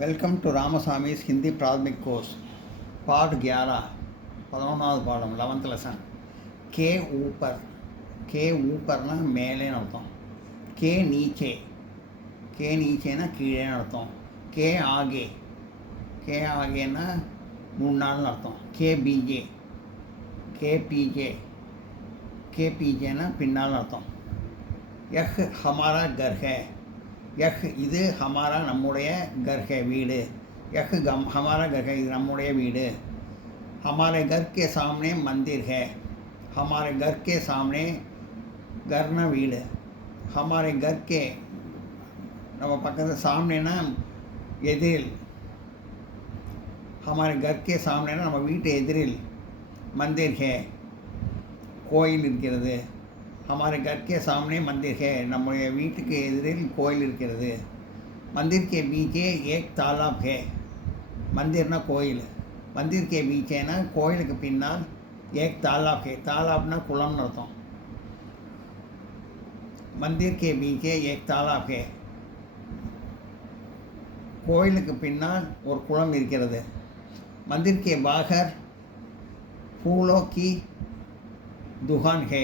Welcome to रामस्वामी's Hindi प्राथमिक course part 11 11வது பாடம் 11th lesson के ऊपर ना மேலே அர்த்தம் के नीचे ना கீழே அர்த்தம் के आगे ना முன்னாள் அர்த்தம் के पीछे ना பின்னால் அர்த்தம் यह हमारा घर है यह இது हमारा நம்முடைய घर है வீடு यह हमारा घर है இது நம்முடைய வீடு हमारे घर के सामने मंदिर है हमारे घर के सामने घर ना வீடு हमारे घर के நம்ம பக்கத்தில் சாமனேனா எதிரில் हमारे घर के सामने நம்ம வீட்டு எதிரில் मंदिर है கோயில் இருக்கிறது हमारे घर के सामने मंदिर है நம்முடைய வீட்டுக்கு எதிரில் கோயில் இருக்கிறது मंदिर के पीछे एक तालाब है मंदिर ना கோயில் मंदिर के पीछे ना கோயிலுக்கு பின்னால் एक तालाब है तालाब ना குளம்னு அர்த்தம் मंदिर के पीछे एक तालाब है கோயிலுக்கு பின்னால் ஒரு குளம் இருக்கிறது मंदिर के बाहर फूलों की दुकान है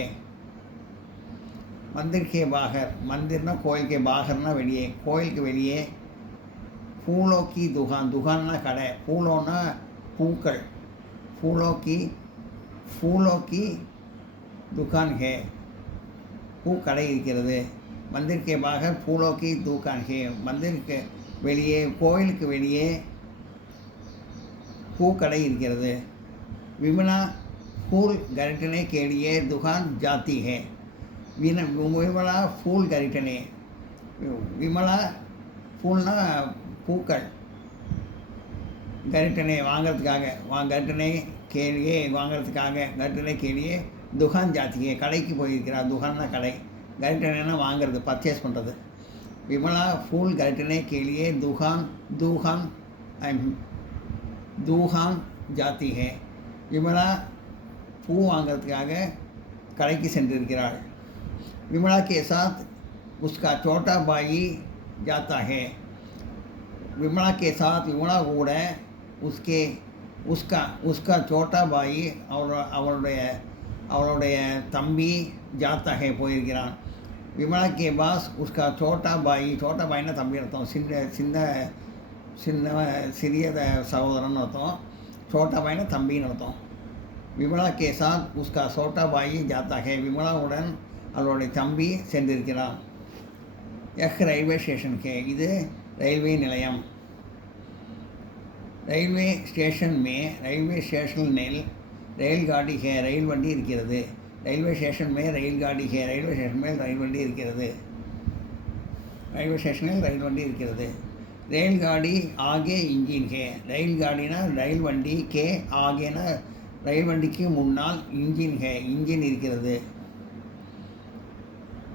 मंदिर के बाहर मंदिर ना कोयल के बाहर ना வெளியே கோயிலுக்கு வெளியே फूलों की दुकान ना கடை फूलों ना பூக்கள் फूलों की दुकान है பூக்கடை இருக்கிறது मंदिर के बाहर फूलों की दुकान है मंदिर के வெளியே கோயிலுக்கு வெளியே பூக்கடை இருக்கிறது विमला फूल खरीदने के लिए दुकान जाती है विमला फूल खरीदने विमला फूलना பூக்கள் खरीदने வாங்கிறதுக்காக खरीदने के लिए வாங்கிறதுக்காக खरीदने के लिए दुकान जाती है கடைக்கு போயிருக்கிறார் दुकानனா கடை खरीदनेனா வாங்கிறது பர்ச்சேஸ் பண்ணுறது विमला फूल खरीदने के लिए दुकान जाती है विमला பூ வாங்கிறதுக்காக கடைக்கு சென்றிருக்கிறாள் विमला के साथ उसका छोटा भाई जाता है विमला के साथ विमला கூட उसका छोटा भाई அவளுடைய தம்பி जाता है போயிருக்கிறான் विमला के पास उसका छोटा भाईனா தம்பி அர்த்தம் சிறிய சகோதரன் அர்த்தம் छोटा भाईனா தம்பின்னு அர்த்தம் विमला के साथ उसका छोटा भाई जाता है विमला उड़न அவளுடைய தம்பி சென்றிருக்கிறான் यह ரயில்வே ஸ்டேஷன் है இது ரயில்வே நிலையம் ரயில்வே ஸ்டேஷனில் रेलगाड़ी है ரயில் வண்டி இருக்கிறது ரயில்வே ஸ்டேஷன் में रेलगाड़ी है ரயில்வே ஸ்டேஷன் में ரயில் வண்டி இருக்கிறது ரயில்வே ஸ்டேஷனில் ரயில் வண்டி இருக்கிறது रेलगाड़ी आगे इंजन है रेलगाड़ीना ரயில் வண்டி के आगेना ரயில் வண்டிக்கு முன்னால் இன்ஜின் இருக்கிறது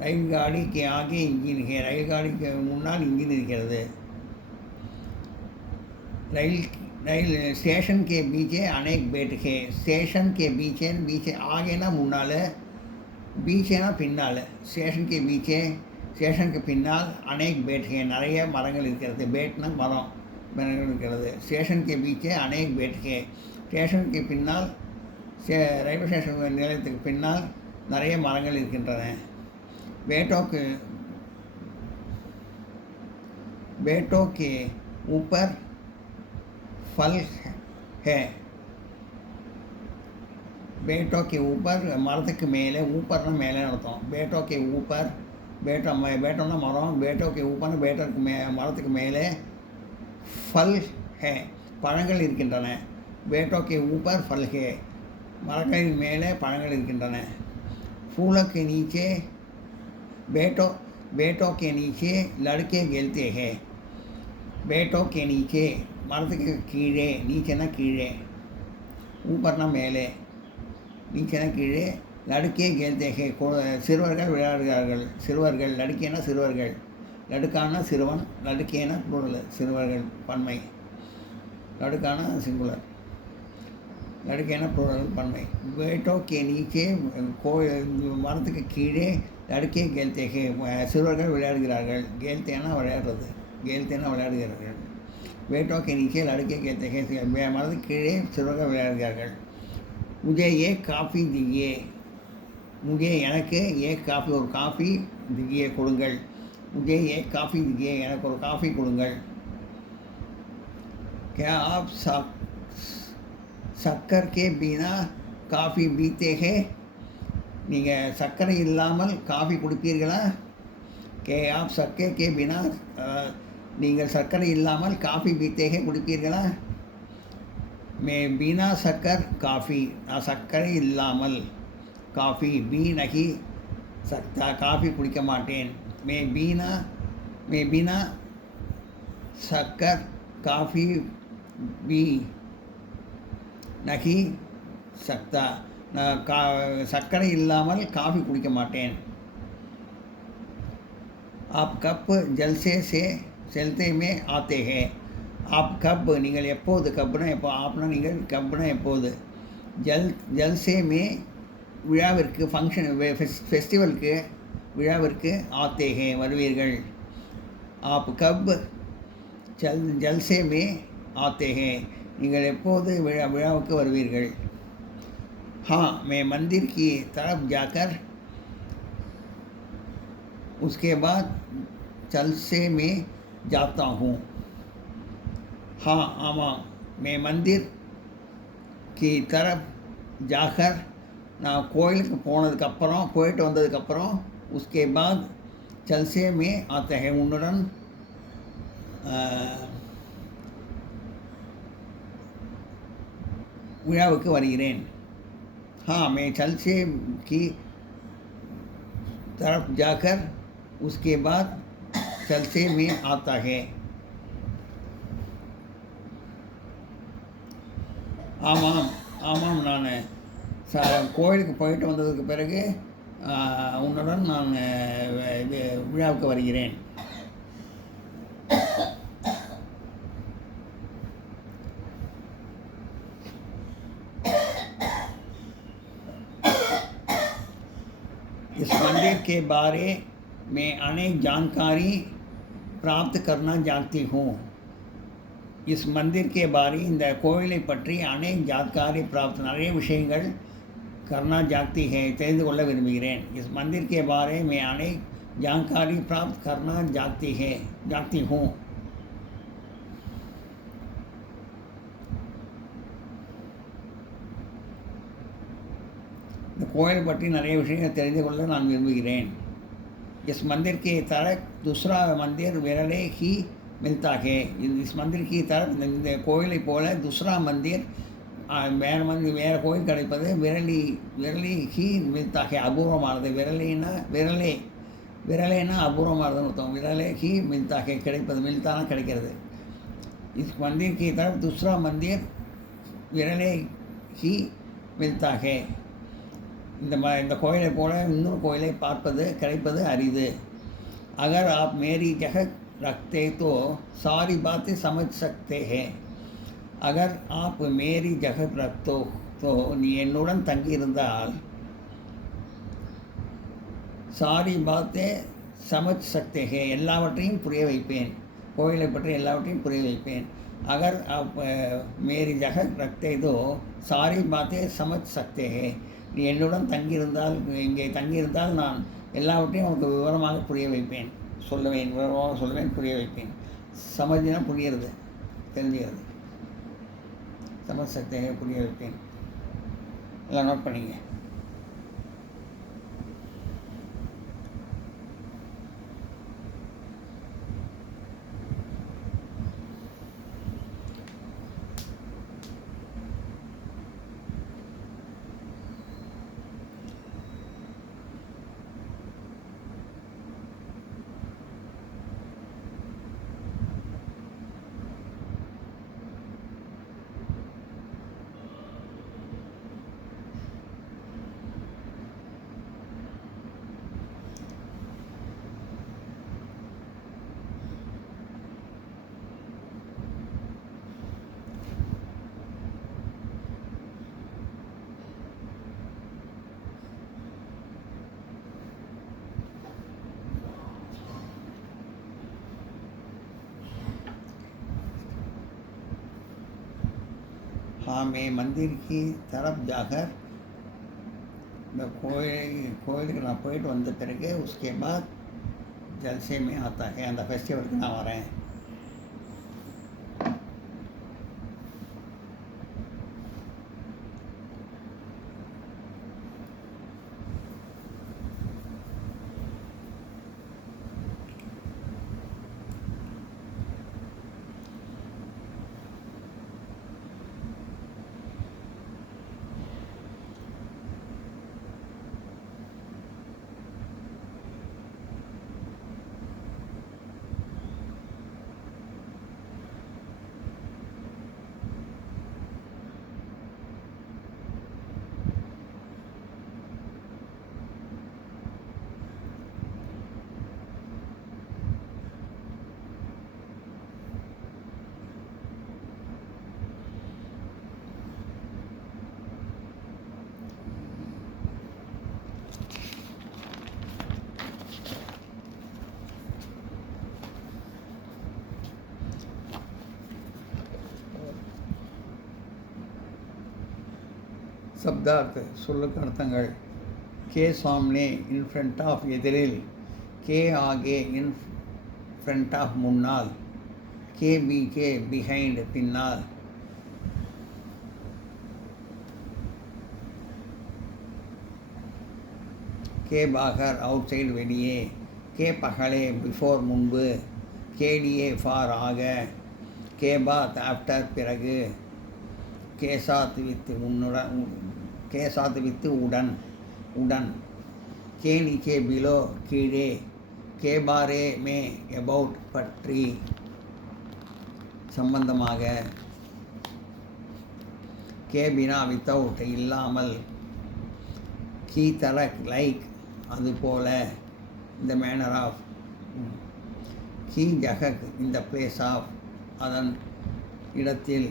ரயில்காடி के आगे इंजन है ரயில்காடிக்கு முன்னால் இன்ஜின் இருக்கிறது रैल स्टेशन के पीछे अनेक बेट है स्टेशन के पीछे आगे ना मुन्नाल पीछे ना पिन्नाल स्टेशन के पीछे स्टेशन के पिन्नाल अनेक बेट है நிறைய மரங்கள் இருக்கிறது பேட்னா மரங்கள் இருக்கிறது स्टेशन के पीछे अनेक बेट है स्टेशन के पिन्नाल ரயில்வே ஸ்டேஷன் நிலையத்துக்கு பின்னால் நிறைய மரங்கள் இருக்கின்றன बेटों के ऊपर फल है बेटों के ऊपर மரத்துக்கு மேலே ஊப்பர்னா மேலே அர்த்தம் बेटों के ऊपर बेटोना மரம் बेटों के ऊपर बेटोக்கு மரத்துக்கு மேலே फल है பழங்கள் இருக்கின்றன बेटों के ऊपर फल है மரங்களின் மேலே பழங்கள் இருக்கின்றன फूलों के नीचे बेटों के नीचे लड़के खेलते हैं बेटों के नीचे மரத்துக்கு கீழே நீச்சேனா கீழே ஊப்பர்னா மேலே நீச்சேனா கீழே லடுக்கே கேள்தேகே சிறுவர்கள் விளையாடுகிறார்கள் சிறுவர்கள் லடுக்கேனா சிறுவர்கள் லடுக்கானா சிறுவன் லடுக்கேனா plural சிறுவர்கள் பன்மை லடுக்கானா சிங்குலர் लड़के ना प्लूरल पन्மை बेटों के नीचे மரத்துக்கு கீழே लड़के खेलते हैं சிறுவர்கள் விளையாடுகிறார்கள் கேல்தேனா விளையாடுறது கேல்தேனா விளையாடுகிறார்கள் बेटों के नीचे लड़के कहते हैं मर्द कीड़े சிறுவர்கள் விளையாடுகிறார்கள். मुझे एक काफ़ी दीजिए, मुझे எனக்கு एक काफ़ी ஒரு காஃபி दीजिए கொடுங்கள். मुझे एक काफ़ी दीजिए எனக்கு ஒரு காஃபி கொடுங்கள். क्या आप शक्कर के बिना காஃபி पीते हैं? நீங்கள் சர்க்கரை இல்லாமல் காஃபி குடிப்பீர்களா? கே ஆப் சர்க்கே கே பினா நீங்கள் சர்க்கரை இல்லாமல் காஃபி பீத்தேகே குடிப்பீர்களா? மே பீனா சக்கர் காஃபி நான் சர்க்கரை இல்லாமல் காஃபி பீ நகி சக்தா காஃபி குடிக்க மாட்டேன். மே பீனா சக்கர் காஃபி பீ நகி சக்தா நான் சர்க்கரை இல்லாமல் காஃபி குடிக்க மாட்டேன். आप कब जलसे से चलते में आते हैं? आप कब நீங்கள் எப்போது கப்னா எப்போ ஆப்னா நீங்கள் கப்னா எப்போது ஜல்சே மே விழாவிற்கு ஃபங்க்ஷன் ஃபெஸ்டிவலுக்கு விழாவிற்கு ஆத்தே ஹே வருவீர்கள். आप कब ஜல்சே மே ஆத்தே ஹே நீங்கள் எப்போது விழாவுக்கு வருவீர்கள். हाँ मैं मंदिर की तरफ जाकर उसके बाद जलसे में जाता हूँ. हाँ ஆமாம் मैं मंदिर की तरफ जाकर நான் கோயிலுக்கு போனதுக்கப்புறம் போயிட்டு வந்ததுக்கப்புறம் उसके बाद जलसे में आता है உன்னுடன் விழாவுக்கு வருகிறேன். हाँ मैं जलसे की तरफ जाकर उसके बाद जलसे में आता है. ஆமாம் ஆமாம் நான் கோயிலுக்கு போயிட்டு வந்ததுக்கு பிறகு உன்னுடன் நான் விழாவுக்கு வருகிறேன். इस मंदिर के बारे में अनेक जानकारी प्राप्त करना चाहती हूँ. इस मंदिर के बारे இந்த கோயிலை பற்றி अनेक जानकारी प्राप्त நிறைய விஷயங்கள் करना चाहती है தெரிந்து கொள்ள விரும்புகிறேன். इस मंदिर के बारे में अनेक जानकारी प्राप्त करना चाहती हूँ. இந்த கோயில் பற்றி நிறைய விஷயங்கள் தெரிந்து கொள்ள நான் விரும்புகிறேன். इस मंदिर की तरफ दूसरा मंदिर विरले ही मिलता है. इस मंदिर की तरफ இந்த கோயிலை போல दूसरा मंदिर வேறு கோயில் கிடைப்பது விரலி ஹி மில்தா ஹே அபூர்வமானது. விரலேனா அபூர்வமானதுன்னு அர்த்தம். விரலே ஹி மில்தா ஹே கிடைப்பது மில்தானா கிடைக்கிறது. இஸ் மந்திர் கி தரப் दूसरा मंदिर விரலே ஹி மில்தா ஹே இந்த கோயிலை போல இன்னொரு கோயிலை கிடைப்பது அரிது. अगर आप मेरी जगह रखते तो सारी बातें समझ सकते हैं. अगर आप मेरी जगह रखते तो நீ என்னுடன் தங்கியிருந்தால் सारी बातें समझ सकते हैं எல்லாவற்றையும் புரிய வைப்பேன். கோயிலை பற்றி எல்லாவற்றையும் புரிய வைப்பேன். अगर आप मेरी जगह रखते तो सारी बातें समझ सकते हैं நீ என்னுடன் இங்கே தங்கியிருந்தால் நான் எல்லாவற்றையும் உனக்கு விவரமாக புரிய வைப்பேன் விவரமாக சொல்லுவேன் புரிய வைப்பேன். சமஜ்னா புரிகிறது தெரிஞ்சுக்கிறது. சமஜ் சக்தே புரிய வைப்பேன். எல்லாம் நோட் பண்ணிங்க. मैं मंदिर की तरफ जाकर मैं கோயிலுக்கு நான் போயிட்டு வந்த பிறகு उसके बाद जलसे में आता है அந்த ஃபெஸ்டிவலுக்கு நான் வரேன். शब्दार्थ சொல்லுக்கு அர்த்தங்கள். के सामने इन फ्रंट ऑफ எதிரில், के आगे इन फ्रंट ऑफ முன்னால், के पीछे बिहाइंड பின்னால், के बाहर आउटसाइड வெளியே, के पहले बिफोर முன்பு, के लिए फार ஆக, के बाद आफ्टर பிறகு, के साथ विथ உன்னுடன், के साथ विथ उड़न उड़न, के नीचे बिलो कीड़े, के बारे में अबाउट पற்றி संबंधமாக, के बिना वितउट இல்லாமல், की तरह लाइक அதுபோல, இந்த மேனர் ஆஃப், की जगह இந்த பிளேஸ் ஆஃப் அதன் இடத்தில்,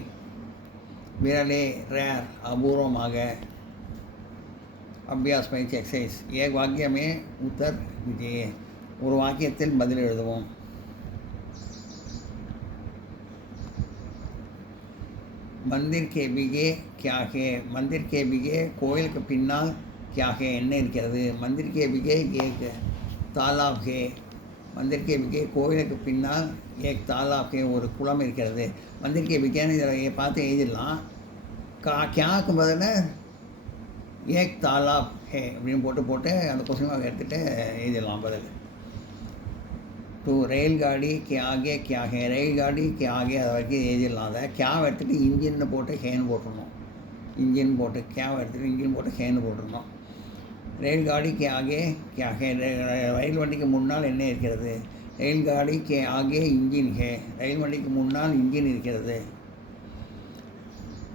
विरले रैर अपूर्वமாக. अभ्यास பயிற்சி एक्सरसाइज. एक वाक्य में उत्तर दीजिए. ஒரு வாக்கியத்தில் பதில் எழுதுவோம். मंदिर के पीछे क्या है? मंदिर के पीछे கோயிலுக்கு பின்னால் क्या है என்ன இருக்கிறது? मंदिर के पीछे एक तालाब है. मंदिर के पीछे கோயிலுக்கு பின்னால் एक तालाब है ஒரு குளம் இருக்கிறது. मंदिर के पीछे இதில் பார்த்து எழுதிடலாம். क्याக்கு பதில் एक तालाब है அப்படின்னு போட்டு அந்த கொஸ்டின் எடுத்துகிட்டு எழுதிடலாம் பதில். तो रेलगाड़ी के आगे क्या है? रेलगाड़ी के आगे அது வரைக்கும் எழுதிடலாம். அதை கேவ் எடுத்துகிட்டு இன்ஜின்னு போட்டு ஹேன்னு போட்டுருணும். இன்ஜின் போட்டு கேவ் எடுத்துகிட்டு இன்ஜின் போட்டு ஹேன்னு போட்டுருணும். रेलगाड़ी के आगे क्या है? ரயில் வண்டிக்கு முன்னால் என்ன இருக்கிறது? रेलगाड़ी के आगे इंजन है. ரயில் வண்டிக்கு முன்னால் இன்ஜின் இருக்கிறது.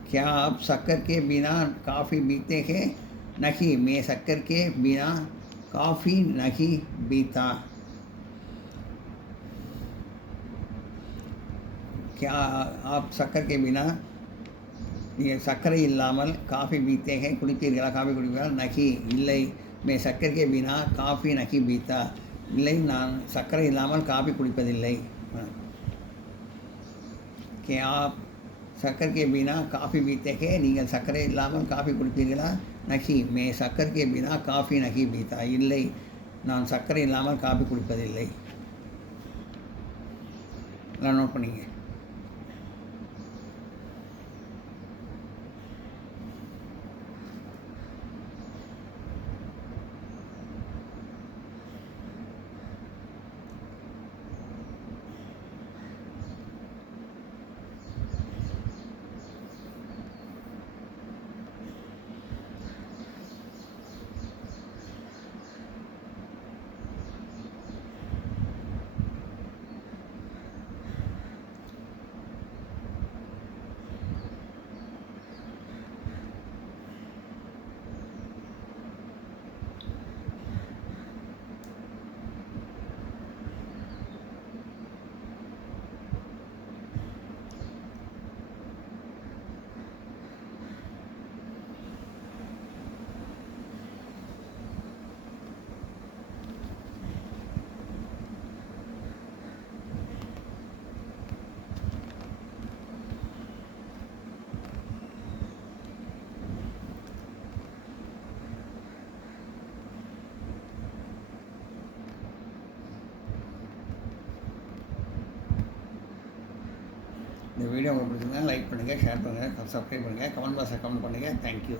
क्या आप शक्कर के बिना कॉफ़ी पीते हैं? नहीं, मैं शक्कर के बिना कॉफ़ी नहीं पीता. क्या आप शक्कर के बिना நீங்கள் சர்க்கரை இல்லாமல் காஃபி பீத்தேகே குடிப்பீர்களா? காஃபி குடிப்பீர்களா? நகி இல்லை. மே சர்க்கரை பினா காஃபி நகி பீத்தா இல்லை, நான் சர்க்கரை இல்லாமல் காஃபி குடிப்பதில்லை. கே ஆப் சர்க்கரை பினா காஃபி பீத்தேகே நீங்கள் சர்க்கரை இல்லாமல் காஃபி குடிப்பீர்களா? நகி மே சர்க்கரை பினா காஃபி நகி பீத்தா இல்லை, நான் சர்க்கரை இல்லாமல் காஃபி குடிப்பதில்லை. எல்லாம் நோட் பண்ணிங்க. இந்த வீடியோ உங்களுக்கு பிடிச்சிருந்தா லைக் பண்ணுங்கள், ஷேர் பண்ணுங்கள், சப்ஸ்கிரைப் பண்ணுங்கள், கமெண்ட் பாக்ஸில் கமெண்ட் பண்ணுங்கள். தேங்க்யூ.